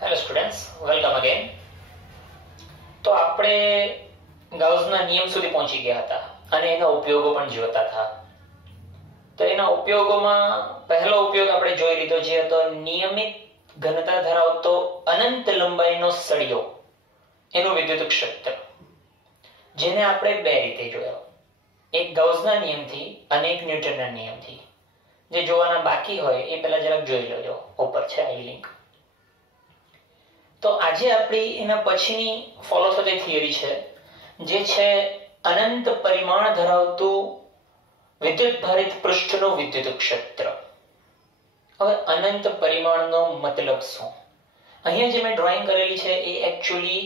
Hello students, welcome again. તો આપણે ગાઉસના નિયમ સુધી પહોંચી ગયા હતા અને એના ઉપયોગો પણ જોતા હતા. તો એના ઉપયોગોમાં પહેલો ઉપયોગ આપણે જોઈ લીધો છે તો નિયમિત ઘનતા ધરાવતો અનંત લંબાઈનો સળિયો એનું વિદ્યુત ક્ષેત્ર, જેને આપણે બે રીતે જોયો, એક ગાઉસના નિયમથી અને એક ન્યૂટનના નિયમથી. જે જોવાના બાકી હોય એ પહેલા જરાક જોઈ લેજો, ઉપર છે આ લિંક. તો આજે આપણી એના પછીની ફોલો થતી થિયરી છે જે છે અનંત પરિમાણ ધરાવતું વિદ્યુત ભારિત પૃષ્ઠનું વિદ્યુત ક્ષેત્ર. હવે અનંત પરિમાણનો મતલબ શું? અહીંયા જે મેં ડ્રોઈંગ કરેલી છે એ એકચ્યુઅલી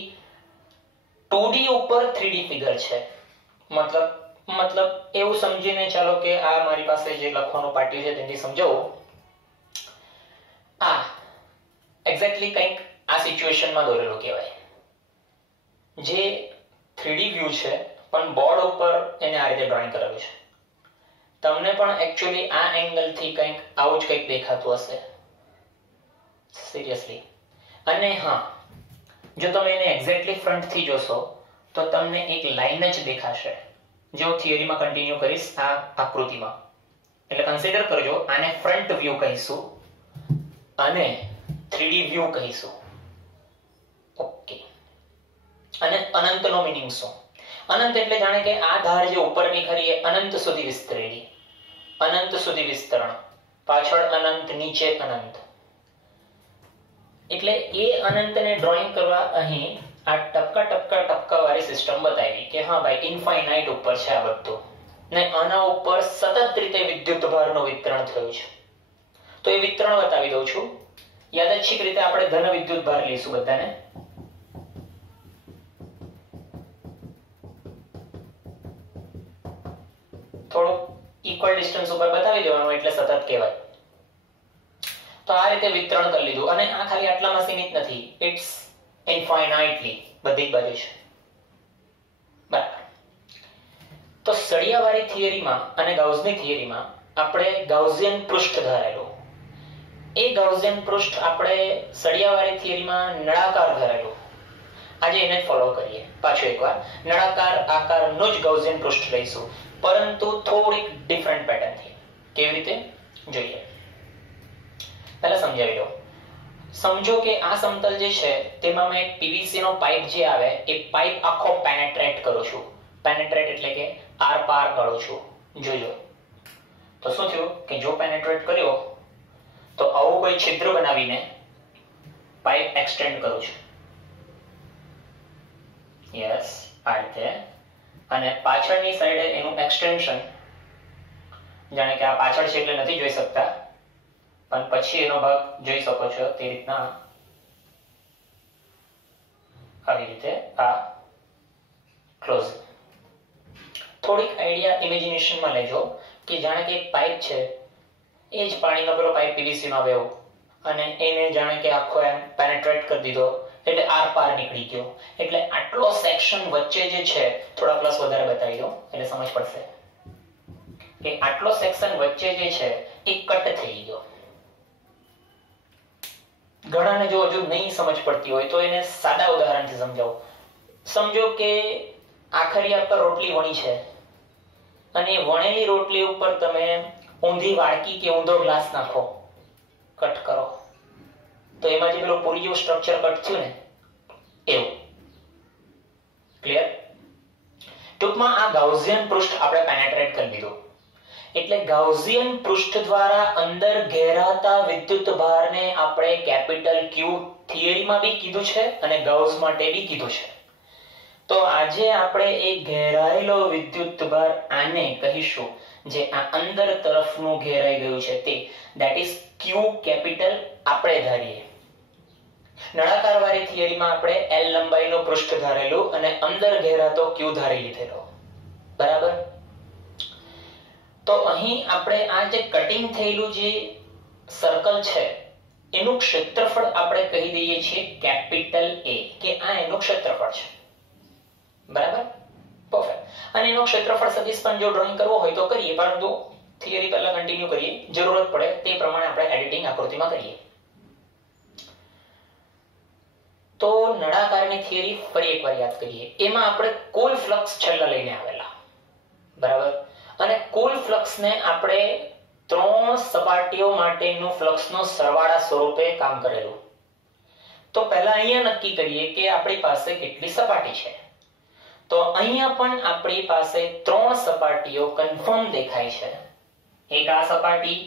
2D ઉપર 3D ફિગર છે. મતલબ એવું સમજીને ચાલો કે આ મારી પાસે જે લખવાનું પાટિયું છે તેની સમજાવું. આ એક્ઝેક્ટલી કંઈક આ સિચ્યુએશનમાં દોરેલું કહેવાય. જે 3D વ્યૂ છે પણ બોર્ડ ઉપર એને આ રીતે ડ્રોઈંગ કરેલું છે. તમને પણ એકચ્યુઅલી આ એંગલથી કંઈક આવું જ કંઈક દેખાતું હશે, સિરિયસલી. અને હા, જો તમે એને એક્ઝેક્ટલી ફ્રન્ટથી જોશો તો તમને એક લાઈન જ દેખાશે, જે હું થિયરીમાં કન્ટિન્યુ કરીશ આ આકૃતિમાં. એટલે કન્સિડર કરજો, આને ફ્રન્ટ વ્યૂ કહીશું અને 3D વ્યૂ કહીશું. ઓકે. અને અનંતનો મીનિંગ શું? અનંત એટલે જાણે કે આ ધાર જે ઉપરની ખરી એ અનંત સુધી વિસ્તરેલી, અનંત સુધી વિસ્તરણ, પાછળ અનંત, નીચે અનંત. એટલે એ અનંતને ડ્રોઈંગ કરવા અહીં આ ટપકા વાળી સિસ્ટમ બતાવી કે હા ભાઈ ઇન્ફાઇનાઇટ ઉપર છે આ બધું, ને આના ઉપર સતત રીતે વિદ્યુત ભારનું વિતરણ થયું છે. તો એ વિતરણ બતાવી દઉં છું. યાદચ્છિક રીતે આપણે ધન વિદ્યુત ભાર લઈશું બધાને. થોડું ઇક્વલ ડિસ્ટન્સ ઉપર બતાવી દેવાનું એટલે સતત કહેવાય. તો આ રીતે વિતરણ કરી લીધું અને આ ખાલી આટલામાં સીમિત નથી, ઇટ્સ ઇન્ફાઇનાઇટલી બધી જ બાજુ છે. બરાબર. તો સળિયાવાળી થિયરીમાં અને ગાઉસની થિયરીમાં આપણે ગાઉસિયન પૃષ્ઠ ધારેલું. એ ગાઉસિયન પૃષ્ઠ આપણે સળિયાવાળી થિયરીમાં નળાકાર ધારેલું. આજે એને જ ફોલો કરીએ. પાછું એકવાર નળાકાર આકારનું જ ગાઉસિયન પૃષ્ઠ લઈશું, પરંતુ થોડીક ડિફરન્ટ પેટર્નથી. કેવી રીતે જોઈએ પહેલા સમજાવી દો. સમજો કે આ સમતલ જે છે તેમાં મેં પીવીસી નો પાઇપ જે આવે એ પાઇપ આખો પેનેટ્રેટ કરું છું. પેનેટ્રેટ એટલે કે આર પાર કરું છું. જોજો તો શું થયું કે જો પેનેટ્રેટ કર્યો તો આવું કોઈ છિદ્ર બનાવીને પાઇપ એક્સટેન્ડ કરું છું. યસ, આ રીતે. અને પાછળની સાઈડે એનું એક્સટેન્શન, જાણે કે આ પાછળ છે એટલે નથી જોઈ શકતા, પણ પછી એનો ભાગ જોઈ શકો છો તે રીતના. આવી રીતે આ ક્લોઝ. થોડીક આઈડિયા ઇમેજિનેશનમાં લેજો કે જાણે કે એક પાઇપ છે, એ જ પાણીનો પેલો પાઇપ પીવીસી નો આવ્યો અને એને જાણે કે આખો એમ પેનેટ્રેટ કરી દીધો એટલે આર પાર નીકળી ગયો. એટલે આટલો સેક્શન વચ્ચે જે છે, થોડા પ્લસ વધારે બતાવી દો એટલે સમજ પડશે કે આટલો સેક્શન વચ્ચે જે છે એ કટ થઈ ગયો. ઘણાને જો હજુ નહીં સમજ પડતી હોય તો એને સાદા ઉદાહરણથી સમજાવો. સમજો કે આખરિયા પર રોટલી વણી છે અને વણેલી રોટલી ઉપર તમે ઊંધી વાડકી કે ઊંધો ગ્લાસ નાખો, કટ કરો, તો એમાં જે પેલો પૂરી જેવું સ્ટ્રક્ચર કટ થયું ને એવું. ક્લિયર? ટૂંકમાં આ ગાઉસિયન પૃષ્ઠ આપણે પેનેટ્રેટ કરી દીધું. એટલે ગાઉસિયન પૃષ્ઠ દ્વારા અંદર ઘેરાતા વિદ્યુત ભારને આપણે કેપિટલ ક્યુ થિયરીમાં બી કીધું છે અને ગાઉસ માટે બી કીધું છે. તો આજે આપણે એ ઘેરાયેલો વિદ્યુત ભાર આને કહીશું, જે આ અંદર તરફનું ઘેરાઈ ગયું છે તે, ધેટ ઇઝ ક્યુ કેપિટલ આપણે ધારીએ. નળાકાર વાળી થિયરીમાં આપણે એલ લંબાઈનું પૃષ્ઠ ધારેલું અને અંદર ઘેરાતો ક્યુ ધારી લીધેલો. બરાબર? તો અહીં આપણે આ જે કટિંગ થયેલું જે સર્કલ છે એનું ક્ષેત્રફળ આપણે કહી દઈએ છીએ કેપિટલ એ, કે આ એનું ક્ષેત્રફળ છે. બરાબર? પરફેક્ટ. અને એનું ક્ષેત્રફળ સદિશ પણ જો ડ્રોઈંગ કરવો હોય તો કરીએ, પરંતુ થિયરી પહેલા કન્ટિન્યુ કરીએ, જરૂરત પડે તે પ્રમાણે આપણે એડિટિંગ આકૃતિમાં કરીએ. તો નળાકારની થિયરી ફરી એકવાર યાદ કરીએ. એમાં આપણે કુલ ફ્લક્સ છેલ્લા લઈને આવેલા, બરાબર. અને કુલ ફ્લક્સને આપણે 3 સપાટીઓ માટેનું ફ્લક્સનો સરવાળા સ્વરૂપે કામ કરેલું. તો પહેલા અહીંયા નક્કી કરીએ કે આપણી પાસે કેટલી સપાટી છે. તો અહીંયા પણ આપણી પાસે 3 સપાટીઓ કન્ફર્મ દેખાય છે. એક આ સપાટી,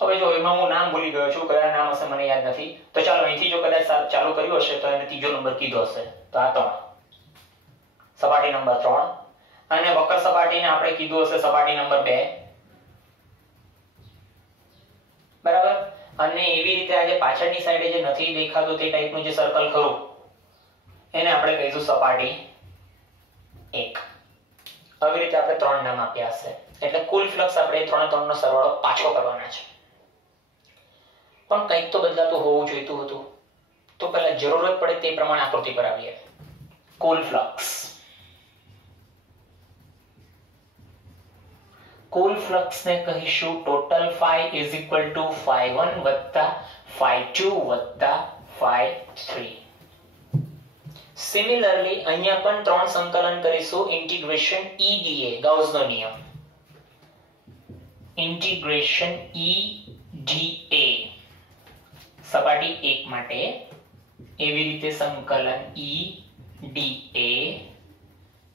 હવે જો એમાં હું નામ ભૂલી ગયો છું, કયા નામ હશે મને યાદ નથી, તો ચાલો અહીંથી જો કદાચ ચાલુ કર્યું હશે તો એને ત્રીજો નંબર કીધો હશે, તો આ 3 સપાટી નંબર 3. અને વક્ર સપાટીને આપણે કીધું હશે સપાટી નંબર 2, બરાબર. અને એવી રીતે આજે પાછળની સાઈડે જે નથી દેખાતું તે ટાઈપનું જે સર્કલ ખરું એને આપણે કહીશું સપાટી 1. આવી રીતે આપણે 3 નામ આપ્યા હશે. એટલે કુલ ફ્લક્સ આપણે 3 નો સરવાળો પાછો કરવાના છે. પણ કંઈક તો બદલાતું હોવું જોઈતું હતું, તો પહેલા જરૂરત પડે તે પ્રમાણે આકૃતિ પર આવીએ. કુલ ફ્લક્સ, કુલ ફ્લક્સને કહીશું total phi is equal to phi1 વત્તા phi2 વત્તા phi3. સિમિલરલી અહીંયા પણ 3 સંકલન કરીશું. ઇન્ટિગ્રેશન EDA, ગાઉસનો નિયમ, ઇન્ટિગ્રેશન EDA સપાટી 1 માટે, એવી રીતે સંકલન EDA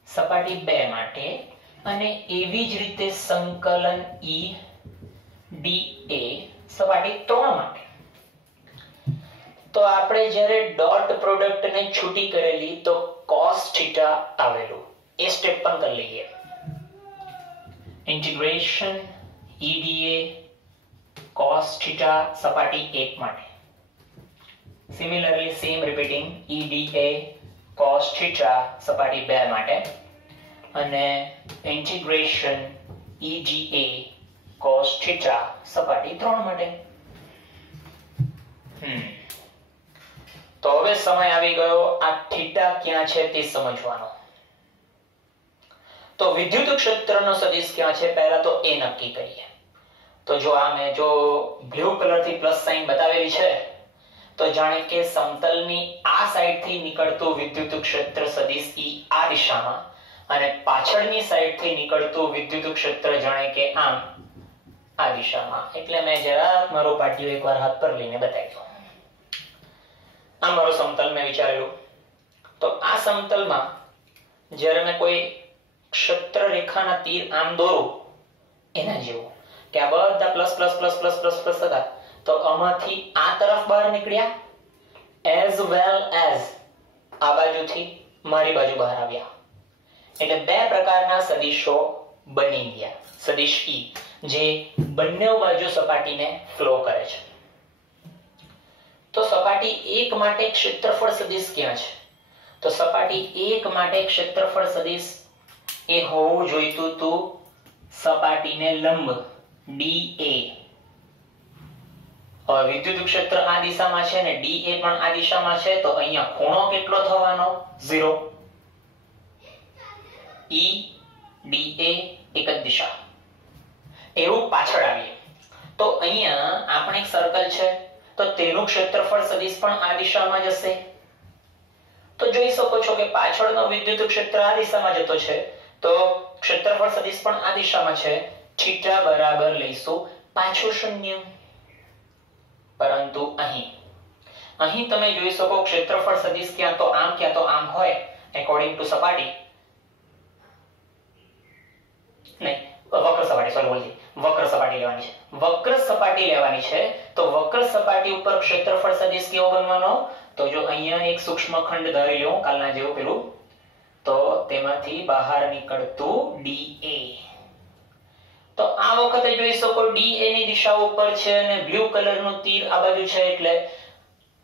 સપાટી 2 માટે, અને એવી જ રીતે સંકલન EDA સપાટી 3 માટે. તો આપણે જ્યારે ડોટ પ્રોડક્ટ ને છૂટી કરેલી તો cos θ આવેલું, એ સ્ટેપ પણ કરી લઈએ. ઇન્ટિગ્રેશન EDA cos θ સપાટી 1 માટે. Similarly same repeating EDA cos θ સપાટી 2 માટે, અને ઇન્ટિગ્રેશન EDA cos θ સપાટી 3 માટે. તો હવે સમય આવી ગયો આ થીટા ક્યાં છે તે સમજવાનો. તો વિદ્યુત ક્ષેત્રનો સદિશ ક્યાં છે પહેલા તો એ નક્કી કરીએ. તો જો આ મેં જો બ્લુ કલરથી પ્લસ સાઇન બતાવેલી છે, તો જાણે કે સમતલની આ સાઈડથી નીકળતું વિદ્યુત ક્ષેત્ર સદિશ E આ દિશામાં, અને પાછળની સાઈડથી નીકળતું વિદ્યુત ક્ષેત્ર જાણે કે આમ આ દિશામાં. એટલે મેં જરા મારો પાટિયો એકવાર હાથ પર લઈને બતાવ્યો. આ મારો સમતલ મેં વિચારેલું. તો આ સમતલમાં જ્યારે મેં કોઈ ક્ષેત્ર રેખાના તીર આમ દોરું એના જેવું કે આ બધા plus plus plus plus plus plus હતા, તો આમાંથી આ તરફ બહાર નીકળ્યા, એઝ વેલ એઝ આ બાજુથી મારી બાજુ બહાર આવ્યા. એટલે 2 પ્રકારના સદિશો બની ગયા. સદિશ E જે બંને બાજુ સપાટીને ફ્લો કરે છે. તો સપાટી 1 માટે ક્ષેત્રફળ સદિશ ક્યાં છે? તો સપાટી 1 માટે ક્ષેત્રફળ સદિશ એ હોવું જોઈતું હતું સપાટીને લંબ DA. હવે વિદ્યુત ક્ષેત્ર આ દિશામાં છે ને DA પણ આ દિશામાં છે, તો અહીંયા ખૂણો કેટલો થવાનો? 0. E DA એક જ દિશા. એવું પાછળ આવીએ તો અહીંયા આપણે એક સર્કલ છે, તો તેનું ક્ષેત્રફળ સદિશ પણ આ દિશામાં જ હશે. તો જોઈ શકો છો કે પાછળનો વિદ્યુત ક્ષેત્ર આ દિશામાં જતો છે, તો ક્ષેત્રફળ સદિશ પણ આ દિશામાં છે. θ બરાબર લઈશું પાછું 0. પરંતુ અહીં તમે જોઈ શકો ક્ષેત્રફળ સદિશ ક્યાં તો આમ હોય એકોર્ડિંગ ટુ સપાટી. નહીં, વક્ર સપાટી લેવાની છે. વક્ર સપાટી લેવાની છે. તો વક્ર સપાટી ઉપર ક્ષેત્રફળ સદિશ કેવો બનવાનો? તો જો અહીંયા એક સૂક્ષ્મ ખંડ ધારી લઉં કાલના જેવું પેલું, તો તેમાંથી બહાર નીકળતું DA. તો આ વખતે જોઈ શકો DA ની દિશા ઉપર છે અને બ્લુ કલરનું તીર આ બાજુ છે, એટલે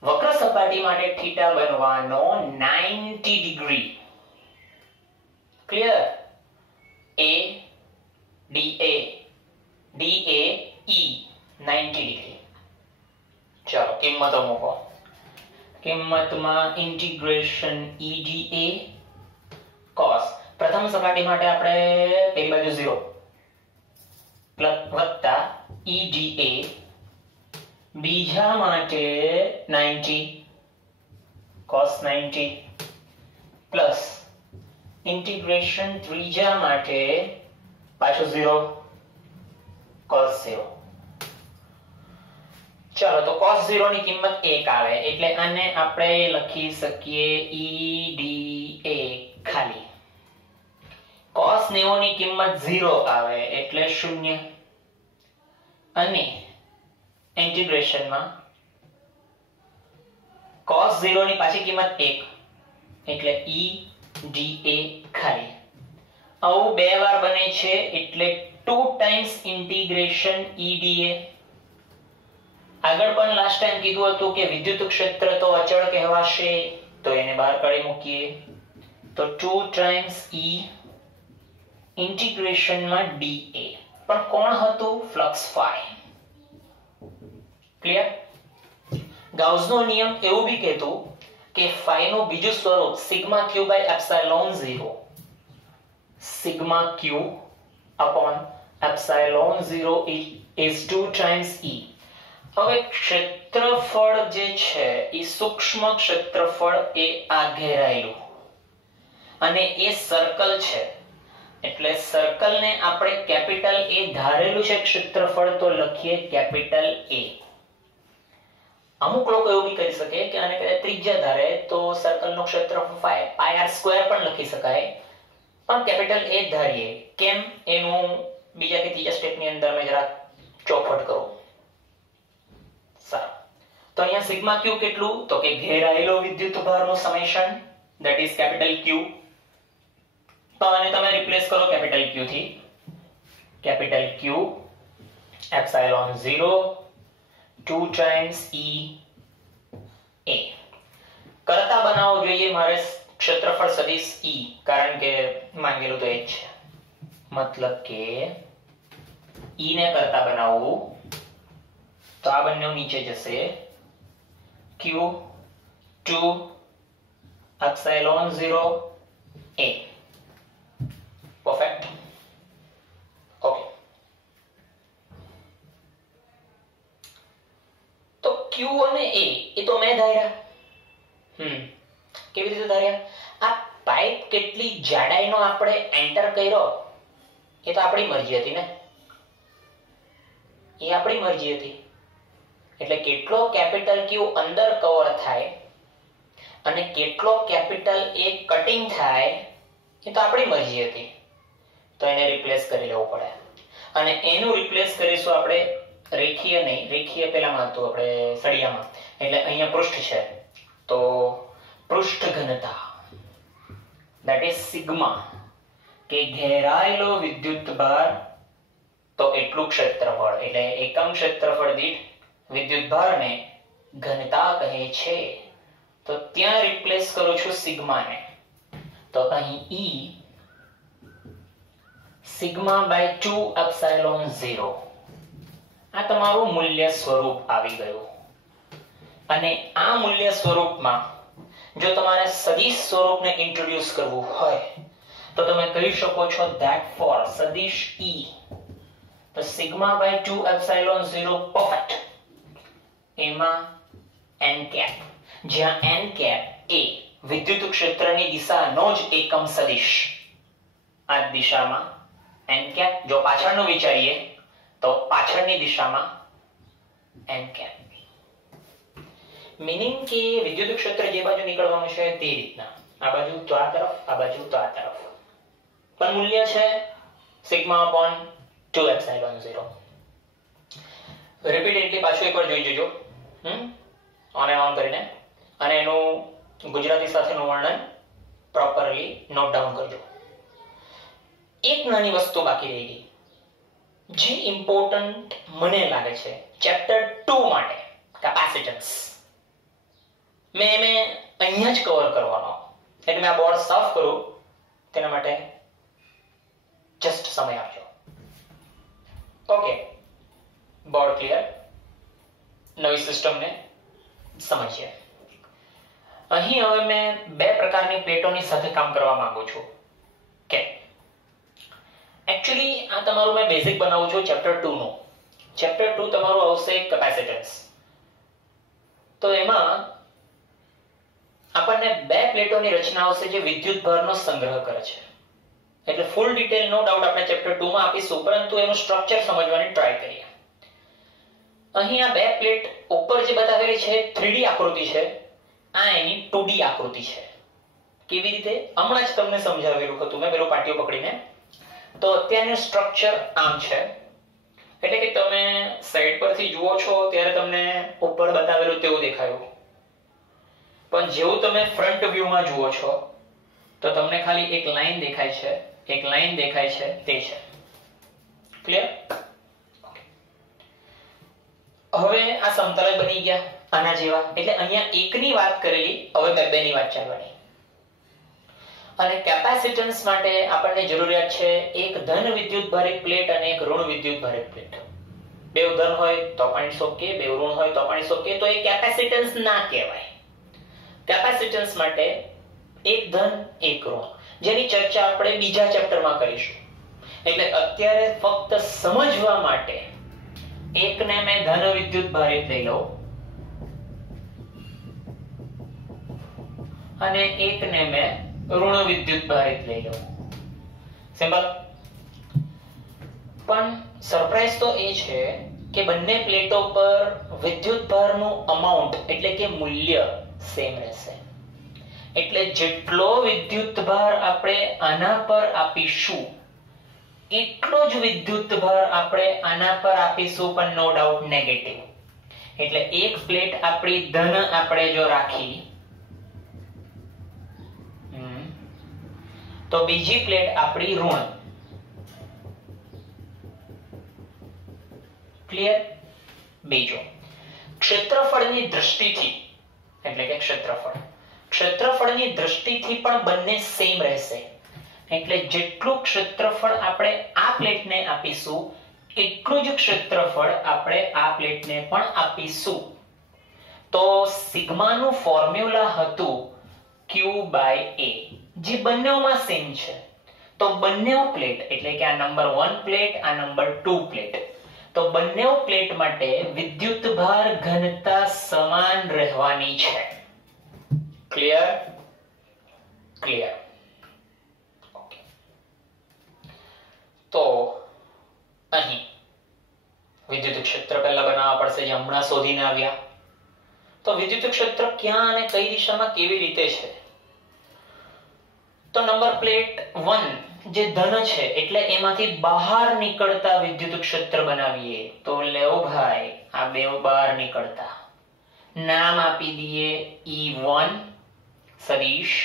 વક્ર સપાટી માટે થીટા બનવાનો 90 degree. Clear? A DA DA E 90 degree. ચાલો કિંમતો મૂકો. કિંમતમાં ઇન્ટિગ્રેશન EDA cos, પ્રથમ સપાટી માટે આપણે પેલી બાજુ 0 પ્લસ વત્તા EDA બીજા માટે 90 cos 90 પ્લસ ઇન્ટિગ્રેશન ત્રીજા માટે પાછું 0 cos 0. ચાલો તો cos 0 ની કિંમત 1 આવે એટલે આને આપણે લખી શકીએ EDA ખાલી. cos 90 ની કિંમત 0 આવે એટલે 0 અને ઇન્ટિગ્રેશન માં cos 0 ની પાછી કિંમત 1 એટલે EDA ખાલી. આવું બે વાર બને છે એટલે 2 ટાઈમ્સ ઇન્ટિગ્રેશન EDA. આગળ પણ લાસ્ટ ટાઈમ કીધું હતું કે વિદ્યુત ક્ષેત્ર તો અચળ કહેવાશે તો એને બહાર કાઢી મૂકીએ તો 2 ટાઈમ્સ E ઇન્ટિગ્રેશન માં dA પણ કોણ હતું ફ્લક્સ ફાઈ. ક્લિયર. ગાઉસનો નિયમ એવું બી કહેતું કે ફાઈ નું બીજું સ્વરૂપ sigma q by epsilon 0 sigma q upon epsilon 0 is 2 times E. હવે ક્ષેત્રફળ જે છે એ સૂક્ષ્મ ક્ષેત્રફળ એ આ ઘેરાયેલું અને એ સર્કલ છે એટલે સર્કલ ને આપણે કેપિટલ A ધારેલું છે ક્ષેત્રફળ તો લખીએ કેપિટલ A. અમુક લોકો એવું બી કરી શકે કે આને કદાચ ત્રિજ્યા ધારે તો સર્કલ નું ક્ષેત્રફળ પાઈ r સ્ક્વેર પણ લખી શકાય પણ કેપિટલ A ધારીએ. કેમ એનું બીજા કે ત્રીજા સ્ટેપ ની અંદર મેં જરા ચોખવટ કરું. સારું તો અહીંયા સિગ્મા q કેટલું તો કે ઘેરાયેલો વિદ્યુત ભારનો summation that is capital Q. તો આને તમે રિપ્લેસ કરો કેપિટલ Q થી. Capital Q epsilon 0 2 times E A. કરતા બનાવવો જોઈએ મારે ક્ષેત્રફળ સદિશ E કારણ કે માંગેલું તો એ જ છે મતલબ કે E ને કરતા બનાવવું તો આ બંને નીચે જશે Q 2 epsilon 0 A. Perfect. Okay તો Q અને A એ તો મેં ધાર્યા. કેવી રીતે ધાર્યા? આ પાઇપ કેટલી જાડાઈનો આપણે એન્ટર કર્યો એ તો આપણી મરજી હતી ને. એ આપણી મરજી હતી એટલે કેટલો કેપિટલ Q અંદર કવર થાય અને કેટલો કેપિટલ A કટિંગ થાય એ તો આપણી મરજી હતી તો એને રિપ્લેસ કરી લેવું પડે અને એનું રિપ્લેસ કરીશું આપણે રેખીય નહીં રેખીય પેલામાં હતું આપણે સળિયામાં એટલે અહીંયા પૃષ્ઠ છે તો પૃષ્ઠ ઘનતા that is સિગ્મા કે ઘેરાયેલો વિદ્યુત ભાર તો એટલું ક્ષેત્રફળ એટલે એકમ ક્ષેત્રફળ દીઠ વિદ્યુત ભારને ઘનતા કહે છે તો ત્યાં રિપ્લેસ કરું છું સિગ્માને તો અહીં E સિગ્મા બાય 2 એપ્સિલોન 0 આ તમારું મૂલ્ય સ્વરૂપ આવી ગયું અને આ મૂલ્ય સ્વરૂપમાં જો તમારે સદિશ સ્વરૂપને ઇન્ટ્રોડ્યુસ કરવું હોય તો તમે કહી શકો છો that for સદિશ E તો સિગ્મા બાય 2 એપ્સિલોન 0 પરફેક્ટ એમાં n કેપ જ્યાં n કેપ એ વિદ્યુત ક્ષેત્રની દિશાનો જ એકમ સદિશ આ દિશામાં n કેપ જો પાછળનું વિચારીએ તો પાછળની દિશામાં n કેપ મીનિંગ કે વિદ્યુત ક્ષેત્ર જે બાજુ નીકળવાનું છે તે રીતના આ બાજુ તો આ તરફ આ બાજુ તો આ તરફ પણ મૂલ્ય છે સિગ્મા upon 2 એપ્સિલોન 0 રિપીટેડલી પાછું એકવાર જોઈ જજો ઓન એન્ડ ઓન કરીને અને એનું ગુજરાતી સાથેનું વર્ણન પ્રોપરલી નોટ ડાઉન કરજો. એક નાની વસ્તુ બાકી રહી ગઈ જે ઇમ્પોર્ટન્ટ મને લાગે છે ચેપ્ટર 2 માટે કેપેસિટન્સ મેં અહીંયા જ કવર કરવાનો એટલે મેં આ બોર્ડ સાફ કરું તેના માટે જસ્ટ સમય આપજો. Okay board clear. નવી સિસ્ટમને સમજીએ. અહીં હવે મેં બે પ્રકારની પ્લેટોની સાથે કામ કરવા માંગુ છું કે એકચ્યુઅલી આ તમારું મેં બેઝિક બનાવું છું ચેપ્ટર 2 નું. ચેપ્ટર 2 તમારું આવશે કેપેસિટન્સ તો એમાં આપણને બે પ્લેટોની રચના આવશે જે વિદ્યુત ભારનો સંગ્રહ કરે છે. એટલે ફૂલ ડિટેલ નો ડાઉટ આપણે ચેપ્ટર 2 માં આપીશું, પરંતુ એનું સ્ટ્રક્ચર સમજવાની ટ્રાય કરીએ. અહીં આ બે પ્લેટ ઉપર જે બતાવેલી છે 3D આકૃતિ છે, આ એની 2D આકૃતિ છે. કેવી રીતે હમણાં જ તમને સમજાવેલું હતું મેં પેલો પાટિયો પકડીને. તો અત્યારનું સ્ટ્રક્ચર આમ છે, એટલે કે તમે સાઈડ પરથી જુઓ છો ત્યારે તમને ઉપર બતાવેલું તેવું દેખાયું, પણ જેવું તમે ફ્રન્ટ વ્યૂમાં જુઓ છો તો તમને ખાલી એક લાઈન દેખાય છે, એક લાઈન દેખાય છે, તે છે. ક્લિયર? હવે આ સમતલ બની ગયા આના જેવા. એટલે અહીંયા એકની વાત કરેલી, હવે બે ની વાત ચાલવાની. અને કેપેસિટન્સ માટે આપણને જરૂરિયાત છે એક ધન વિદ્યુત ભારિત પ્લેટ અને એક ઋણ વિદ્યુત ભારિત પ્લેટ. બે ધન હોય તો પાણી સોકે, બે ઋણ હોય તો પાણી સોકે, તો એ કેપેસિટન્સ ના કહેવાય. કેપેસિટન્સ માટે એક ધન એક ઋણ, જેની ચર્ચા આપણે બીજા ચેપ્ટરમાં કરીશું. એટલે અત્યારે ફક્ત સમજવા માટે એકને મેં ધન વિદ્યુત ભારિત લઈ લઉં અને એકને મેં ઋણ વિદ્યુત ભારિત લઈ લઉં. સિમ્પલ. પણ સરપ્રાઈઝ તો એ છે કે બંને પ્લેટો પર વિદ્યુત ભારનું અમાઉન્ટ એટલે કે મૂલ્ય સેમ રહેશે. એટલે જેટલો વિદ્યુત ભાર આપણે આના પર આપીશું એટલો જ વિદ્યુત ભાર આપણે આના પર આપીશું, પણ નો ડાઉટ નેગેટિવ. એટલે એક પ્લેટ આપણી ધન આપણે જો રાખી તો બીજી પ્લેટ આપણી ઋણ. ક્લિયર? બીજો, ક્ષેત્રફળની દ્રષ્ટિથી એટલે કે ક્ષેત્રફળની દ્રષ્ટિથી પણ બંને સેમ રહેશે. એટલે જેટલું ક્ષેત્રફળ આપણે આ પ્લેટને આપીશું એટલું જ ક્ષેત્રફળ આપણે આ પ્લેટને પણ આપીશું. તો સિગ્માનું ફોર્મ્યુલા હતું Q/A, જે બંનેમાં સેમ છે. તો બંને પ્લેટ એટલે કે આ નંબર 1 પ્લેટ, આ નંબર 2 પ્લેટ, તો બંને પ્લેટ માટે વિદ્યુત ભાર ઘનતા સમાન રહેવાની છે. ક્લિયર? ક્લિયર. તો અહીં વિદ્યુત ક્ષેત્ર પહેલા બનાવવા પડશે, જે હમણાં શોધીને આવ્યા. તો વિદ્યુત ક્ષેત્ર ક્યાં અને કઈ દિશામાં કેવી રીતે છે? તો નંબર પ્લેટ 1 જે ધન છે એટલે એમાંથી બહાર નીકળતા વિદ્યુત ક્ષેત્ર બનાવીએ. તો લેવો ભાઈ, આ બે બહાર નીકળતા નામ આપી દઈએ E1 સદિશ,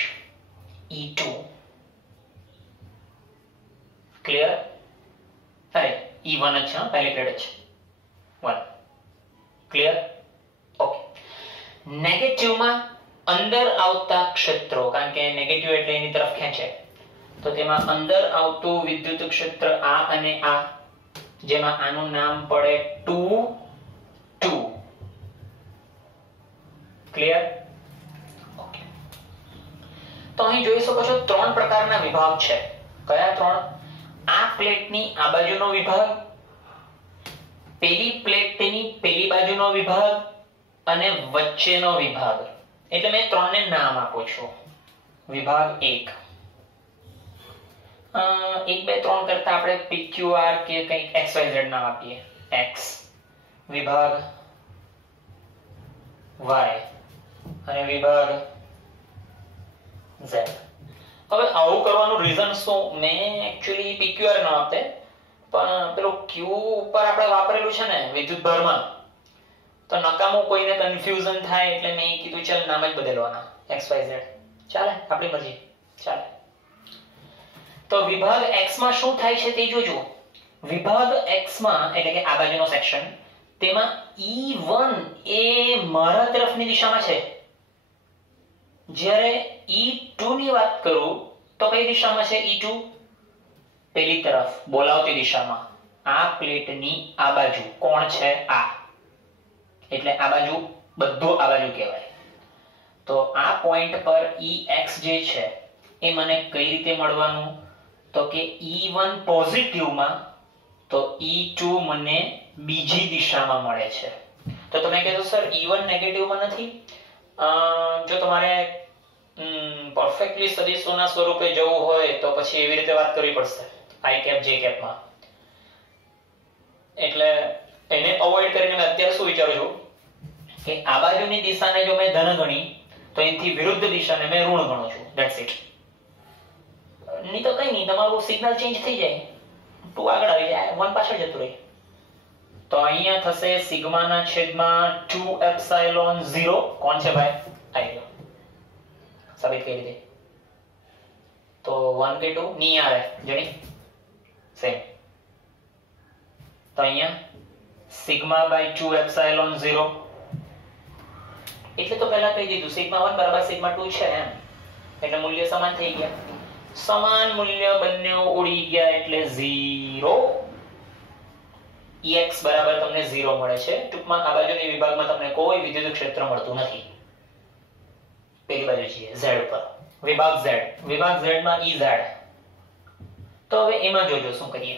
E2. ક્લિયર? અરે E1 જ છે, પહેલી પ્લેટ જ 1. ક્લિયર? ઓકે. નેગેટિવમાં અંદર આવતા ક્ષેત્રો, કારણ કે નેગેટિવ એટલે એની તરફ ખેંચે, તો તેમાં અંદર આવતું વિદ્યુત ક્ષેત્ર આ અને આ, જેમાં આનું નામ પડે 2 2. ક્લિયર? ઓકે. તો અહીં જોઈ શકો છો 3 પ્રકારના વિભાગ છે. કયા 3? આ પ્લેટની આ બાજુનો વિભાગ, પેલી પ્લેટની પેલી બાજુનો વિભાગ અને વચ્ચેનો વિભાગ. એટલે મેં 3 ને નામ આપું છું. વિભાગ 1, 1 2 3 કરતા આપણે PQR કે કંઈક XYZ નામ આપીએ. X વિભાગ Y અને વિભાગ Z. હવે આવું કરવાનું રીઝન શું? મેં એક્ચ્યુઅલી PQR નામ આપતે, પણ પેલો Q ઉપર આપણે વાપરેલું છે ને વિદ્યુત ભારમાં, તો નકામું કોઈને કન્ફ્યુઝન થાય એટલે મેં કીધું ચાલ નામ જ બદલવાના, XYZ. ચાલે, આપણી મરજી, ચાલે. તો વિભાગ X માં શું થાય છે તે જોજો. વિભાગ X માં એટલે કે આ બાજુનો સેક્શન, તેમાં E1 એ મારા તરફની દિશામાં છે, જ્યારે E2 ની વાત કરું તો કઈ દિશામાં છે? E2 પેલી તરફ, બોલાવતી દિશામાં. આ પ્લેટની આ બાજુ કોણ છે? આ. એટલે આ બાજુ બધું આ બાજુ કહેવાય. તો આ પોઈન્ટ પર EX જે છે એ મને કઈ રીતે મળવાનું? તો કે E1 પોઝિટિવમાં, તો E2 મને બીજી દિશામાં મળે છે. તો તમે કહેશો સર E1 નેગેટિવમાં નથી. જો તમારે પરફેક્ટલી સદિશોના સ્વરૂપે જવું હોય તો પછી એવી રીતે વાત કરવી પડશે આઈ કેપ જે કેપમાં. એટલે એને અવોઇડ કરીને મેં અત્યારે શું વિચારું છું કે આ બાજુની દિશાને જો મેં ધન ગણી તો એથી વિરુદ્ધ દિશાને મેં ઋણ ગણું છું. That's it. નહીં તો કઈ નહીં, તમારું સિગ્નલ ચેન્જ થઈ જાય, 2 આગળ આવી જાય, 1 પાછળ જતું રહે. તો અહીંયા થશે સિગ્માના છેદમાં 2 એપ્સિલોન 0. કોણ છે ભાઈ? આવી ગયો. સાબિત કરી દે. તો 1 કે 2 નહીં આવે જણી સેમ. તો અહીંયા સિગ્મા બાય 2 એપ્સિલોન 0 એટલે તો પહેલા કહી દીધું સિગ્મા 1 બરાબર સિગ્મા 2 છે એમ. એટલે મૂલ્ય સમાન થઈ ગયા. સમાન મૂલ્ય બંને ઉડી ગયા એટલે 0. Ex બરાબર તમને 0 મળે છે. ટૂંકમાં આ બાજુની વિભાગમાં તમને કોઈ વિદ્યુત ક્ષેત્ર મળતું નથી. પેલી બાજુ છે z ઉપર વિભાગ z. વિભાગ z માં Ez. તો હવે એમાં જોજો શું કરીએ.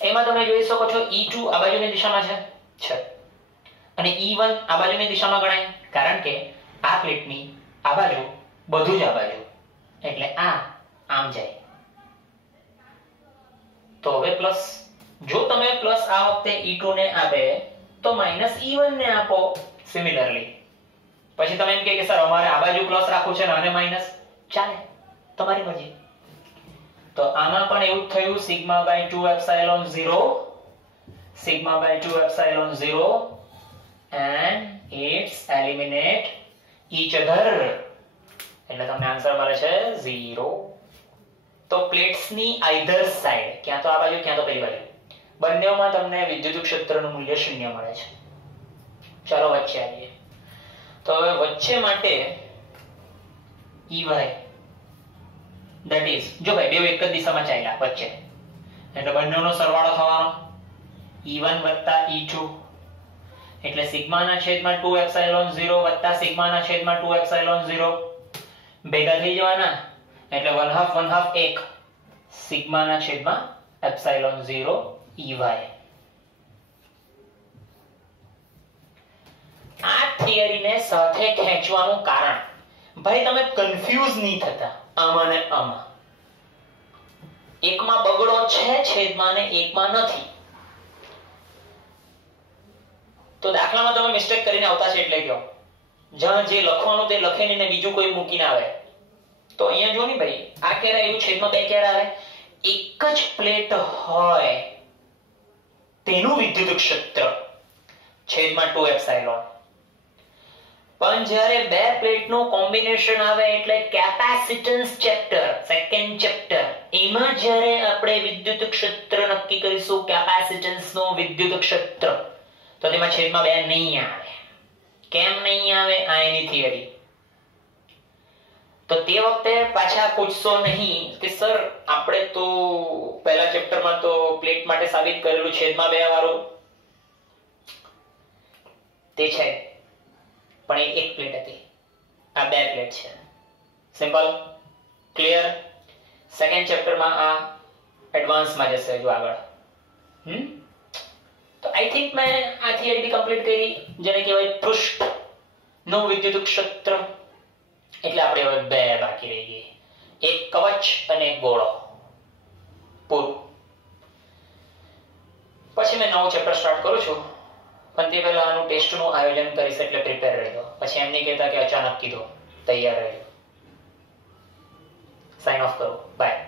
એમાં તમે જોઈ શકો છો E2 આ બાજુની દિશામાં છે અને E1 આ બાજુની દિશામાં ગણાય, કારણ કે આ પ્લેટની આ બાજુ બધું જ આ બાજુ, એટલે આ આમ જાય. તો હવે પ્લસ, જો તમે પ્લસ આ વખતે E2 ને આપે તો માઈનસ E1 ને આપો સિમિલરલી. પછી તમે એમ કે સર અમારે આ બાજુ પ્લસ રાખવું છે ને અને માઈનસ, ચાલે, તમારી મરજી. તો આમાં પણ એવું થયું sigma by 2 epsilon 0, sigma by 2 epsilon 0 and it's eliminate each other, એટલે તમને આન્સર મળે છે 0. તો પ્લેટ્સની આઈધર સાઈડ, ક્યાં તો આ બાજુ ક્યાં તો પેલી બાજુ, બંનેમાં તમને વિદ્યુત ક્ષેત્રનું મૂલ્ય 0 મળે છે. ચાલો વચ્ચે આવીએ. તો હવે વચ્ચે માટે Ey that is, જો ભાઈ બે એક જ દિશામાં ચાલ્યા વચ્ચે, એટલે બંનેનો સરવાળો થવાનો E1 + E2, એટલે સિગ્માના છેદમાં 2 એપ્સિલોન 0 વત્તા સિગ્માના છેદમાં 2 એપ્સિલોન 0 ભેગા થઈ જવાના, એટલે 1/2 1 સિગ્માના છેદમાં એપ્સિલોન 0 Ey. આ થિયરીને સાથે ખેંચવાનું કારણ, ભાઈ તમે કન્ફ્યુઝ નહીં થતા આમાં ને આમાં. એકમાં બગડો છે છેદમાં ને એકમાં નથી. તો દાખલામાં તમે મિસ્ટેક કરીને આવતા છે એટલે કહો, જ્યાં જે લખવાનું તે લખીને ને બીજું કોઈ મૂકીને આવે. તો અહીંયા જો ને ભાઈ, આ ક્યારે આવ્યું છેદમાં 2 ક્યારે આવે? એક જ પ્લેટ હોય તેનું વિદ્યુત ક્ષેત્ર છેદમાં 2 એપ્સિલોન. પણ જ્યારે બે પ્લેટનું કોમ્બિનેશન આવે એટલે કેપેસિટન્સ ચેપ્ટર, સેકન્ડ ચેપ્ટર, એમાં જ્યારે આપણે વિદ્યુત ક્ષેત્ર નક્કી કરીશું, કેપેસિટન્સનું વિદ્યુત ક્ષેત્ર, તો તેમાં છેદમાં 2 નહીં આવે. કેમ નહીં આવે? આ એની થિયરી. તો તે વખતે પાછા પૂછશો નહીં કે સર આપણે તો પહેલા ચેપ્ટરમાં તો પ્લેટ માટે સાબિત કરેલું છેદમાં 2 વાળું. તે છે પણ એ એક પ્લેટ હતી, આ 2 પ્લેટ છે. Simple, clear. સેકન્ડ ચેપ્ટરમાં આ એડવાન્સમાં જશે જો આગળ. તો આઈ થિંક મેં આ થિયરી કમ્પ્લીટ કરી, જેને કહેવાય પૃષ્ઠનું વિદ્યુત ક્ષેત્ર. એટલે આપણે હવે 2 બાકી રહી ગઈ, એક કવચ અને એક ગોળો. પૂરું. પછી મેં નવો ચેપ્ટર સ્ટાર્ટ કરું છું, પણ તે પહેલા આનું ટેસ્ટનું આયોજન કરીશ, એટલે પ્રિપેર રહેજો. પછી એમ નહીં કહેતા કે અચાનક કીધો, તૈયાર રહેજો. સાઇન ઓફ કરો, બાય.